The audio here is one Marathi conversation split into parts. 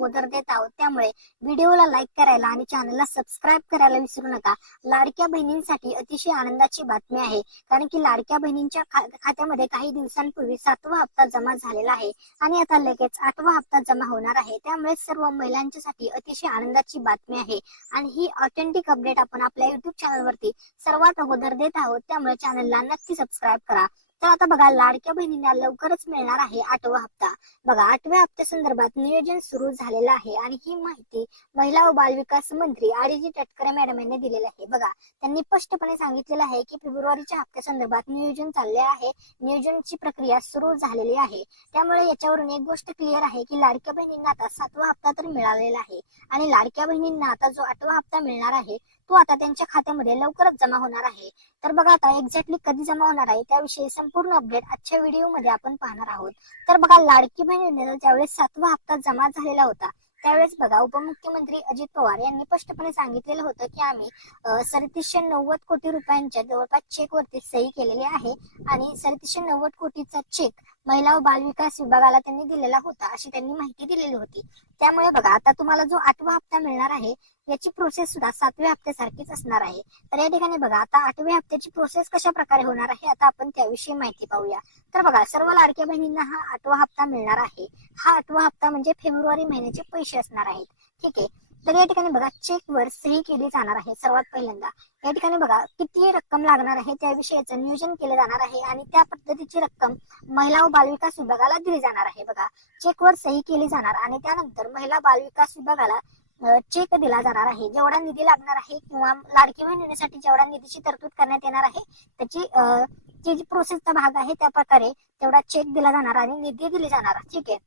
अगोदर देत आहोत. त्यामुळे व्हिडिओला लाईक करायला आणि चॅनलला सबस्क्राईब करायला विसरू नका. लाडक्या बहिणींसाठी अतिशय आनंदाची बातमी आहे. कारण की लाडक्या बहिणींच्या खात्यामध्ये काही दिवसांपूर्वी सातवा हप्ता जमा झालेला आहे. आणि आता लगेच आठवा हप्ता जमा होणार आहे. त्यामुळे सर्व महिलांच्यासाठी अतिशय आनंदाची बातमी आहे. आणि ही ऑथेंटिक अपडेट आपण आपल्या युट्यूब चॅनलवरती सर्वात अगोदर देत आहोत. त्यामुळे चॅनलला नक्की सबस्क्राईब करा. तर आता बघा लाडक्या बहिणींना लवकरच मिळणार आहे आठवा हप्ता. बघा आठव्या हप्त्या संदर्भात नियोजन सुरू झालेलं आहे आणि ही माहिती महिला व बालविकास मंत्री आदिजी तटकरे मॅडम यांनी दिलेली आहे. बघा त्यांनी स्पष्टपणे सांगितलेलं आहे की फेब्रुवारीच्या हप्त्या संदर्भात नियोजन चालले आहे नियोजनची प्रक्रिया सुरू झालेली आहे. त्यामुळे याच्यावरून एक गोष्ट क्लिअर आहे की लाडक्या बहिणींना आता सातवा हप्ता तर मिळालेला आहे आणि लाडक्या बहिणींना आता जो आठवा हप्ता मिळणार आहे तो आता त्यांच्या खात्यामध्ये लवकरच जमा होणार आहे. तर बघा आता एक्झॅक्टली कधी जमा होणार आहे त्याविषयी संपूर्ण अपडेट आजच्या व्हिडिओमध्ये आपण पाहणार आहोत. तर बघा लाडकी बहिणीने ज्यावेळेस सातवा हप्ता जमा झालेला होता त्यावेळेस बघा उपमुख्यमंत्री अजित पवार यांनी स्पष्टपणे सांगितलेलं होतं की आम्ही सदतीसशे नव्वद कोटी रुपयांच्या जवळपास चेक वरती सही केलेली आहे आणि सदतीसशे नव्वद कोटीचा चेक महिला व बाल विकास विभागाला त्यांनी दिलेला होता अशी त्यांनी माहिती दिलेली होती. त्यामुळे बघा आता तुम्हाला जो आठवा हप्ता मिळणार आहे याची प्रोसेस सुद्धा सातव्या हप्त्यासारखीच असणार आहे. तर या ठिकाणी बघा आता आठव्या हप्त्याची प्रोसेस कशा प्रकारे होणार आहे आता आपण त्याविषयी माहिती पाहूया. तर बघा सर्व लाडक्या बहिणींना हा आठवा हप्ता मिळणार आहे. हा आठवा हप्ता म्हणजे फेब्रुवारी महिन्याचे पैसे असणार आहेत. ठीक आहे? तर या ठिकाणी बघा चेक वर सही केली जाणार आहे सर्वात पहिल्यांदा. या ठिकाणी बघा किती रक्कम लागणार आहे त्याविषयीचं नियोजन केले जाणार आहे आणि त्या पद्धतीची रक्कम महिला व बालविकास विभागाला दिली जाणार आहे. बघा चेकवर सही केली जाणार आणि त्यानंतर महिला बालविकास विभागाला चेक दिला जाणार आहे. जेवढा निधी लागणार आहे किंवा लाडकी बहीण योजनेसाठी जेवढा निधीची तरतूद करण्यात येणार आहे त्याची जी जी प्रोसेसचा भाग आहे त्या प्रकारे तेवढा चेक दिला जाणार आणि निधी दिली जाणार. ठीक आहे?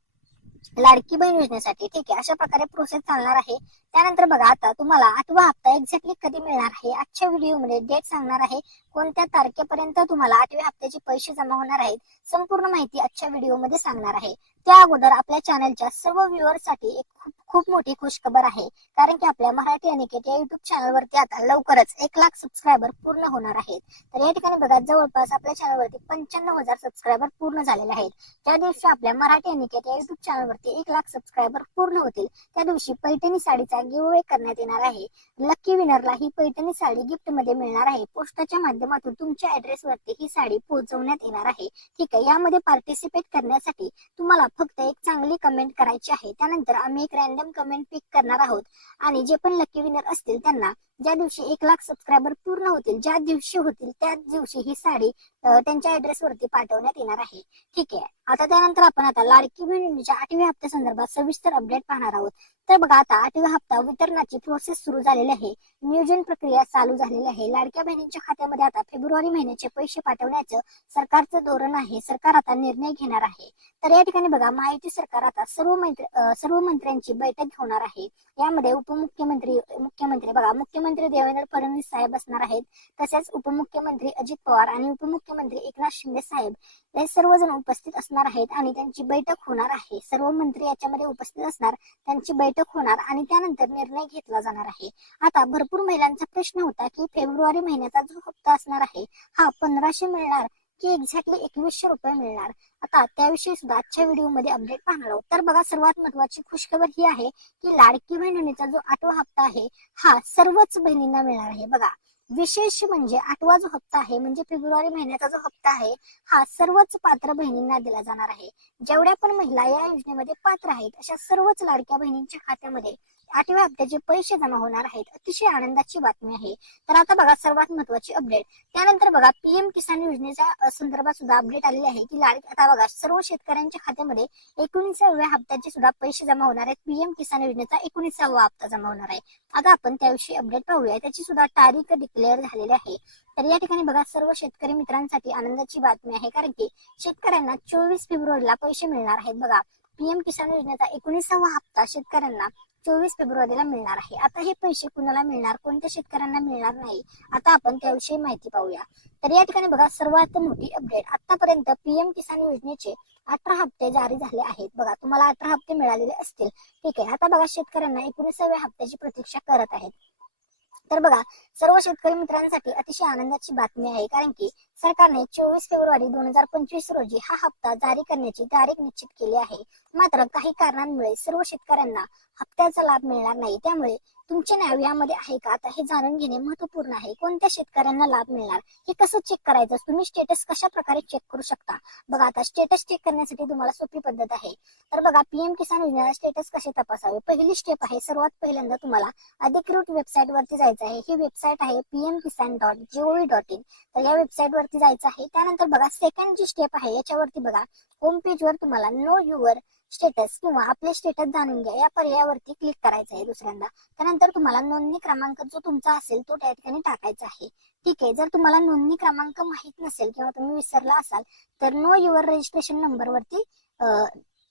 लाडकी बहीण योजनेसाठी. ठीक आहे? अशा प्रकारे प्रोसेस चालणार आहे. त्यानंतर बघा आता तुम्हाला आठवा हप्ता एक्झॅक्टली कधी मिळणार आहे? आजच्या व्हिडिओमध्ये डेट सांगणार आहे. कोणत्या तारखेपर्यंत तुम्हाला आठव्या हप्त्याचे पैसे जमा होणार आहेत संपूर्ण माहिती आजच्या व्हिडिओमध्ये सांगणार आहे. त्या अगोदर आपल्या चॅनलच्या सर्व व्ह्युअर्ससाठी एक खूप खूप मोठी खुशखबर आहे कारण की आपल्या मराठी अनिकेत या युट्यूब चॅनलवरती आता लवकरच एक लाख सबस्क्रायबर पूर्ण होणार आहेत. तर या ठिकाणी बघा जवळपास आपल्या चॅनलवरती पंच्याण्णव हजार सबस्क्रायबर पूर्ण झालेले आहेत. त्या दिवशी आपल्या मराठी अनिकेत या युट्यूब चॅनलवरती एक लाख सबस्क्रायबर पूर्ण होतील त्या दिवशी पैठणी साडीचा गिव करण्यात येणार आहे. लकी विनरला ही पैठणी साडी गिफ्टमध्ये मिळणार आहे. पोस्टाच्या माध्यमातून तुमच्या ऍड्रेस वरती ही साडी पोहोचवण्यात येणार आहे. ठीक आहे यामध्ये पार्टिसिपेट करण्यासाठी तुम्हाला फक्त एक चांगली कमेंट करायची आहे. त्यानंतर आम्ही एक रॅन्डम कमेंट पिक करणार आहोत. आणि जे पण लकी विनर असतील त्यांना ज्या दिवशी एक लाख सबस्क्रायबर पूर्ण होतील ज्या दिवशी होतील त्या दिवशी ही साडी त्यांच्या ऍड्रेस वरती पाठवण्यात येणार आहे. ठीक आहे. आता त्यानंतर आपण आता लाडकी बहिणीच्या आठव्या हप्त्या संदर्भात सविस्तर अपडेट पाहणार आहोत. तर बघा आता आठव्या हप्ता वितरणाची प्रोसेस सुरू झालेली आहे. नियोजन प्रक्रिया चालू झालेली आहे. लाडक्या बहिणींच्या खात्यामध्ये आता फेब्रुवारी महिन्याचे पैसे पाठवण्याचं सरकारचं धोरण आहे. सरकार आता निर्णय घेणार आहे. तर या ठिकाणी बघा माहिती सरकार आता सर्व मंत्री सर्व मंत्र्यांची बैठक होणार आहे. यामध्ये उपमुख्यमंत्री मुख्यमंत्री बघा मुख्यमंत्री मुख्यमंत्री देवेंद्र फडणवीस साहेब असणार आहेत. तसेच उपमुख्यमंत्री अजित पवार आणि उपमुख्यमंत्री एकनाथ शिंदे साहेब हे सर्वजण उपस्थित असणार आहेत आणि त्यांची बैठक होणार आहे. सर्व मंत्री याच्यामध्ये उपस्थित असणार त्यांची बैठक होणार आणि त्यानंतर निर्णय घेतला जाणार आहे. आता भरपूर महिलांचा प्रश्न होता की फेब्रुवारी महिन्याचा जो हप्ता असणार आहे हा पंधराशे मिळणार की एक्झॅक्टली एकवीसशे रुपये मिळणार. आता त्याविषयी सुद्धा आजच्या व्हिडिओमध्ये अपडेट पाहणार आहोत. तर बघा सर्वात महत्वाची खुशखबर ही आहे की लाडकी बहिणीचा जो आठवा हप्ता आहे हा सर्वच बहिणींना मिळणार आहे. बघा विशेष म्हणजे आठवा जो हप्ता आहे म्हणजे फेब्रुवारी महिन्याचा जो हप्ता आहे हा सर्वच पात्र बहिणींना दिला जाणार आहे. जेवढ्या पण महिला या योजनेमध्ये पात्र आहेत अशा सर्वच लाडक्या बहिणींच्या खात्यामध्ये आठव्या हप्त्याचे पैसे जमा होणार आहेत. अतिशय आनंदाची बातमी आहे. तर आता बघा सर्वात महत्वाची अपडेट त्यानंतर बघा पीएम किसान योजनेच्या संदर्भात सुद्धा अपडेट आलेली आहे की लाड आता बघा सर्व शेतकऱ्यांच्या खात्यामध्ये एकोणीसाव्या हप्त्याचे सुद्धा पैसे जमा होणार आहेत. पीएम किसान योजनेचा एकोणीसावा हप्ता जमा होणार आहे. आता आपण त्याविषयी अपडेट पाहूया. त्याची सुद्धा तारीख डिक्लेअर झालेली आहे. तर या ठिकाणी बघा सर्व शेतकरी मित्रांसाठी आनंदाची बातमी आहे. कारण की शेतकऱ्यांना चोवीस फेब्रुवारीला पैसे मिळणार आहेत. बघा पीएम किसान योजनेचा एकोणीसावा हप्ता शेतकऱ्यांना चोवीस फेब्रुवारीला मिळणार आहे. आता हे पैसे कुणाला मिळणार? कोणत्या शेतकऱ्यांना मिळणार नाही? आता आपण त्याविषयी माहिती पाहूया. तर या ठिकाणी बघा सर्वात मोठी अपडेट पीएम किसान योजनेचे अठरा हप्ते जारी झाले आहेत. बघा तुम्हाला अठरा हप्ते मिळालेले असतील. ठीक आहे आता बघा शेतकऱ्यांना एकोणीसाव्या हप्त्याची प्रतीक्षा करत आहेत. तर बघा सर्व शेतकरी मित्रांसाठी अतिशय आनंदाची बातमी आहे कारण की सरकारने चोवीस फेब्रुवारी दोन हजार पंचवीस रोजी हा हप्ता जारी करण्याची तारीख निश्चित केली आहे. मात्र काही कारणांमुळे सर्व शेतकऱ्यांना हप्त्याचा लाभ मिळणार नाही. त्यामुळे तुमचे नाव यामध्ये आहे का? आता हे जाणून घेणे महत्त्वपूर्ण आहे. कोणत्या शेतकऱ्यांना लाभ मिळणार? हे कसं चेक करायचं? तुम्ही स्टेटस कशा प्रकारे चेक करू शकता? बघा आता स्टेटस चेक करण्यासाठी तुम्हाला सोपी पद्धत आहे. तर बघा पीएम किसान योजना स्टेटस कसे तपासावे? पहिली स्टेप आहे सर्वात पहिल्यांदा तुम्हाला अधिकृत वेबसाईट वरती जायचं आहे. ही वेबसाईट आहे PM Kisan dot G O V dot in तर या वेबसाईट वरती जायचं आहे. त्यानंतर बघा सेकंड जी स्टेप आहे याच्यावरती बघा. होम पेज वर तुम्हाला नो युअर स्टेटस किंवा आपले स्टेटस जाणून घ्या. या पर्यायावरती क्लिक करायचं आहे दुसऱ्यांदा. त्यानंतर तुम्हाला नोंदणी क्रमांक जो तुमचा असेल तो त्या ठिकाणी टाकायचा आहे. ठीक आहे जर तुम्हाला नोंदणी क्रमांक माहीत नसेल किंवा तुम्ही विसरला असाल तर नो युअर रजिस्ट्रेशन नंबर वरती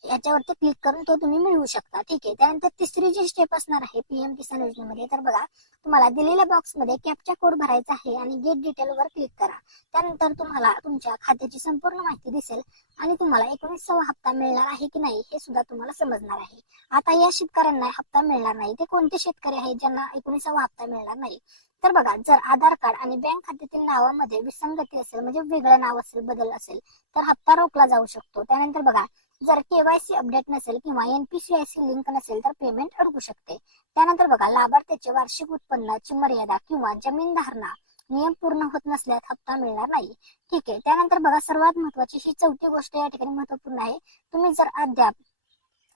याच्यावरती क्लिक करून तो तुम्ही मिळवू शकता. ठीक आहे. त्यानंतर तिसरी जी स्टेप असणार आहे पीएम किसान योजनेमध्ये तर बघा तुम्हाला दिलेल्या बॉक्समध्ये कॅपचा कोड भरायचा आहे आणि गेट डिटेल वर क्लिक करा. त्यानंतर तुम्हाला तुमच्या खात्याची संपूर्ण माहिती दिसेल आणि तुम्हाला एकोणीसावा हप्ता मिळणार आहे की नाही हे सुद्धा तुम्हाला समजणार आहे. आता या शेतकऱ्यांना हप्ता मिळणार नाही. ते कोणते शेतकरी आहेत ज्यांना एकोणीसावा हप्ता मिळणार नाही? तर बघा जर आधार कार्ड आणि बँक खात्यातील नावामध्ये विसंगती असेल म्हणजे वेगळं नाव असेल बदल असेल तर हप्ता रोखला जाऊ शकतो. त्यानंतर बघा जर केवायसी अपडेट नसेल किंवा एनपीसीआयसी लिंक नसेल तर पेमेंट अडकू शकते. त्यानंतर बघा लाभार्थ्याचे वार्षिक उत्पन्नाची मर्यादा किंवा जमीन धारणा नियम पूर्ण होत नसल्यास हप्ता मिळणार नाही. ठीक आहे त्यानंतर बघा सर्वात महत्वाची ही चौथी गोष्ट या ठिकाणी महत्त्वपूर्ण आहे. तुम्ही जर अद्याप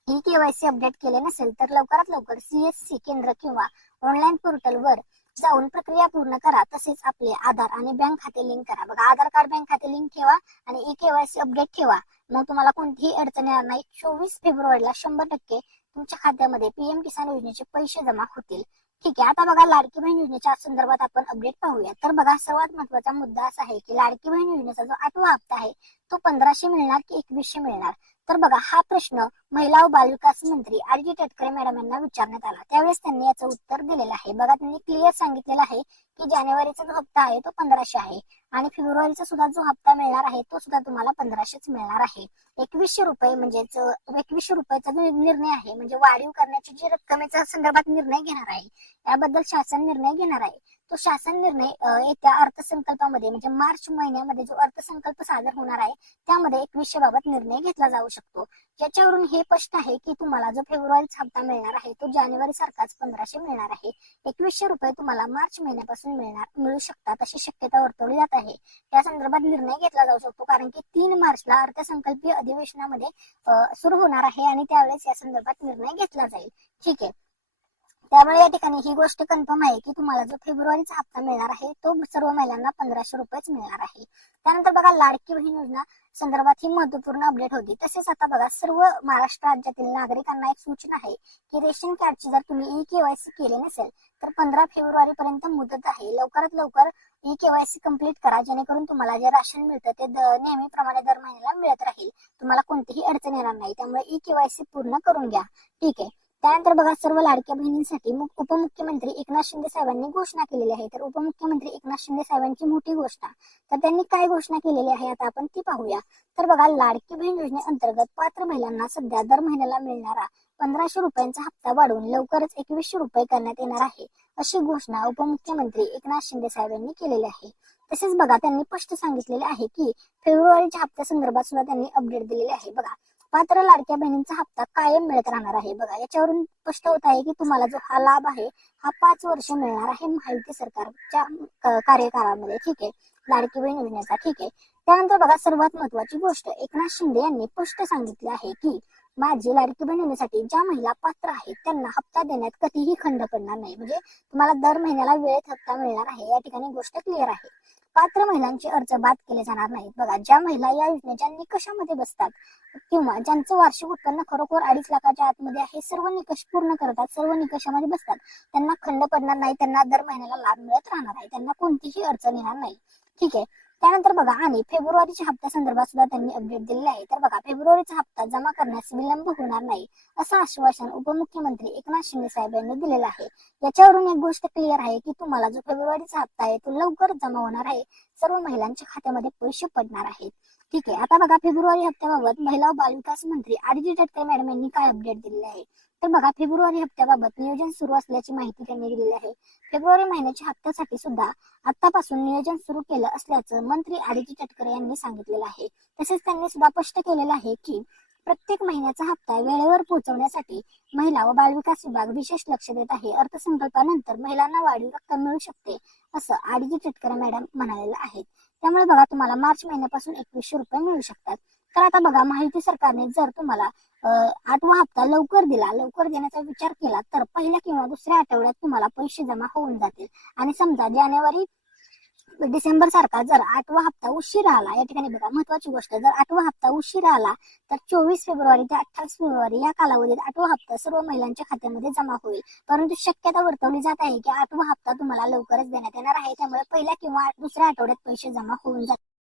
ई केवायसी अपडेट केले नसेल तर लवकरात लवकर सीएससी केंद्र किंवा ऑनलाईन पोर्टल वर जाऊन प्रक्रिया पूर्ण करा. तसेच आपले आधार आणि बँक खाते लिंक करा. बघा आधार कार्ड बँक खाते लिंक ठेवा आणि ई केवायसी अपडेट ठेवा. मग तुम्हाला कोणतीही अडचण येणार नाही. चोवीस फेब्रुवारीला शंभर टक्के तुमच्या खात्यामध्ये पीएम किसान योजनेचे पैसे जमा होतील. ठीक आहे आता बघा लाडकी बहीण योजनेच्या संदर्भात आपण अपडेट पाहूया. तर बघा सर्वात महत्त्वाचा मुद्दा असा आहे की लाडकी बहीण योजनेचा जो आठवा हप्ता आहे तो पंधराशे मिळणार की एकवीसशे मिळणार? तर बघा हा प्रश्न महिला व बालविकास मंत्री आरजी टटकरे मॅडम यांना विचारण्यात आला. त्यावेळेस त्यांनी याचं उत्तर दिलेलं आहे. बघा त्यांनी क्लिअर सांगितलेलं आहे की जानेवारीचा जो हप्ता आहे तो पंधराशे आहे आणि फेब्रुवारीचा सुद्धा जो हप्ता मिळणार आहे तो सुद्धा तुम्हाला पंधराशेच मिळणार आहे. एकवीसशे रुपये म्हणजेच एकवीसशे रुपयाचा जो निर्णय आहे म्हणजे वाढीव करण्याची जी रक्कमेचा संदर्भात निर्णय घेणार आहे याबद्दल शासन निर्णय घेणार आहे. तो शासन निर्णय येत्या अर्थसंकल्पामध्ये म्हणजे मार्च महिन्यामध्ये जो अर्थसंकल्प सादर होणार आहे त्यामध्ये एकवीसशे बाबत निर्णय घेतला जाऊ शकतो. याच्यावरून हे स्पष्ट आहे की तुम्हाला जो फेब्रुवारीचा हप्ता मिळणार आहे तो जानेवारी सारखाच पंधराशे मिळणार आहे. एकवीसशे रुपये तुम्हाला मार्च महिन्यापासून मिळणार मिळू शकतात अशी शक्यता वर्तवली जात आहे. त्या संदर्भात निर्णय घेतला जाऊ शकतो कारण की तीन मार्चला अर्थसंकल्पीय अधिवेशनामध्ये सुरू होणार आहे आणि त्यावेळेस या संदर्भात निर्णय घेतला जाईल. ठीक आहे. त्यामुळे या ठिकाणी ही गोष्ट कन्फर्म आहे की तुम्हाला जो फेब्रुवारीचा हप्ता मिळणार आहे तो सर्व महिलांना पंधराशे रुपयेच मिळणार आहे. त्यानंतर बघा लाडकी बहीण योजना संदर्भात ही महत्त्वपूर्ण अपडेट होती. तसेच आता बघा सर्व महाराष्ट्र राज्यातील नागरिकांना एक सूचना आहे की रेशन कार्डची जर तुम्ही ई केवायसी केले नसेल तर पंधरा फेब्रुवारी पर्यंत मुदत आहे. लवकरात लवकर ई केवायसी कंप्लीट करा जेणेकरून तुम्हाला जे राशन मिळतं ते नेहमीप्रमाणे दर महिन्याला मिळत राहील. तुम्हाला कोणतीही अडचण येणार नाही. त्यामुळे ई केवायसी पूर्ण करून घ्या. ठीक आहे. त्यानंतर बघा सर्व लाडक्या बहिणींसाठी उपमुख्यमंत्री एकनाथ शिंदे साहेबांनी घोषणा केलेली आहे. तर उपमुख्यमंत्री एकनाथ शिंदे साहेबांची मोठी घोषणा. तर त्यांनी काय घोषणा केलेली आहे आता आपण ती पाहूया. तर बघा लाडकी बहीण योजनेअंतर्गत पात्र महिलांना सध्या दर महिन्याला मिळणारा पंधराशे रुपयांचा हप्ता वाढवून लवकरच एकवीसशे रुपये करण्यात येणार आहे अशी घोषणा उपमुख्यमंत्री एकनाथ शिंदे साहेबांनी केलेली आहे. तसेच बघा त्यांनी स्पष्ट सांगितलेले आहे की फेब्रुवारीच्या हप्त्या संदर्भात सुद्धा त्यांनी अपडेट दिलेले आहे. बघा पात्र लाडक्या बहिणींचा हप्ता कायम मिळत राहणार आहे. बघा याच्यावरून स्पष्ट होत आहे की तुम्हाला जो हा लाभ आहे हा पाच वर्ष मिळणार आहे महायुती सरकारच्या कार्यकाळामध्ये. ठीक आहे? लाडकी बहीण योजनेचा. ठीक आहे? त्यानंतर बघा सर्वात महत्वाची गोष्ट. एकनाथ शिंदे यांनी स्पष्ट सांगितले आहे की माझी लाडकी बहीण ज्या महिला पात्र आहेत त्यांना हप्ता देण्यात कधीही खंड पडणार नाही. म्हणजे तुम्हाला दर महिन्याला वेळेत हप्ता मिळणार आहे. या ठिकाणी गोष्ट क्लिअर आहे. पात्र महिलांचे अर्ज बाद केले जाणार नाहीत. बघा ज्या महिला या योजनेच्या निकषामध्ये बसतात किंवा ज्यांचं वार्षिक उत्पन्न खरोखर अडीच लाखाच्या आतमध्ये आहे सर्व निकष पूर्ण करतात सर्व निकषामध्ये बसतात. त्यांना खंड पडणार नाही त्यांना दर महिन्याला लाभ मिळत राहणार आहे त्यांना कोणतीही अडचण येणार नाही. ठीक आहे. त्यानंतर बघा आणि फेब्रुवारीच्या हप्त्या संदर्भात सुद्धा त्यांनी अपडेट दिलेले आहे. तर बघा फेब्रुवारीचा हप्ता जमा करण्यास विलंब होणार नाही असं आश्वासन उपमुख्यमंत्री एकनाथ शिंदे साहेब यांनी दिलेलं आहे. याच्यावरून एक गोष्ट क्लिअर आहे की तुम्हाला जो फेब्रुवारीचा हप्ता आहे तो लवकर जमा होणार आहे. सर्व महिलांच्या खात्यामध्ये पैसे पडणार आहेत. ठीक आहे. आता बघा फेब्रुवारी हप्त्याबाबत महिला व बालविकास मंत्री आदिती तटकरे मॅडम यांनी काय अपडेट दिलेले आहे? तर बघा फेब्रुवारी हप्त्याबाबत नियोजन सुरू असल्याची माहिती त्यांनी दिलेली आहे. फेब्रुवारी महिन्याच्या हप्त्यासाठी सुद्धा आतापासून नियोजन सुरू केलं असल्याचं मंत्री आदिती तटकरे यांनी सांगितलेलं आहे. तसेच त्यांनी सुद्धा स्पष्ट केलेलं आहे की प्रत्येक महिन्याचा हप्ता वेळेवर पोहोचवण्यासाठी महिला व बालविकास विभाग विशेष लक्ष देत आहे. अर्थसंकल्पानंतर महिलांना वाढीव रक्कम मिळू शकते असं आदित्य तटकरे मॅडम म्हणालेल्या आहेत. त्यामुळे बघा तुम्हाला मार्च महिन्यापासून एकवीसशे रुपये मिळू शकतात. तर आता बघा माहिती सरकारने जर तुम्हाला आठवा हप्ता लवकर दिला लवकर देण्याचा विचार केला तर पहिल्या किंवा दुसऱ्या आठवड्यात तुम्हाला पैसे जमा होऊन जातील. आणि समजा जानेवारी डिसेंबर सारखा जर आठवा हप्ता उशीर आला या ठिकाणी बघा महत्वाची गोष्ट जर आठवा हप्ता उशीर आला तर चोवीस फेब्रुवारी ते अठ्ठावीस फेब्रुवारी या कालावधीत आठवा हप्ता सर्व महिलांच्या खात्यामध्ये जमा होईल. परंतु शक्यता वर्तवली जात आहे की आठवा हप्ता तुम्हाला लवकरच देण्यात येणार आहे त्यामुळे पहिल्या किंवा दुसऱ्या आठवड्यात पैसे जमा होऊन जातील.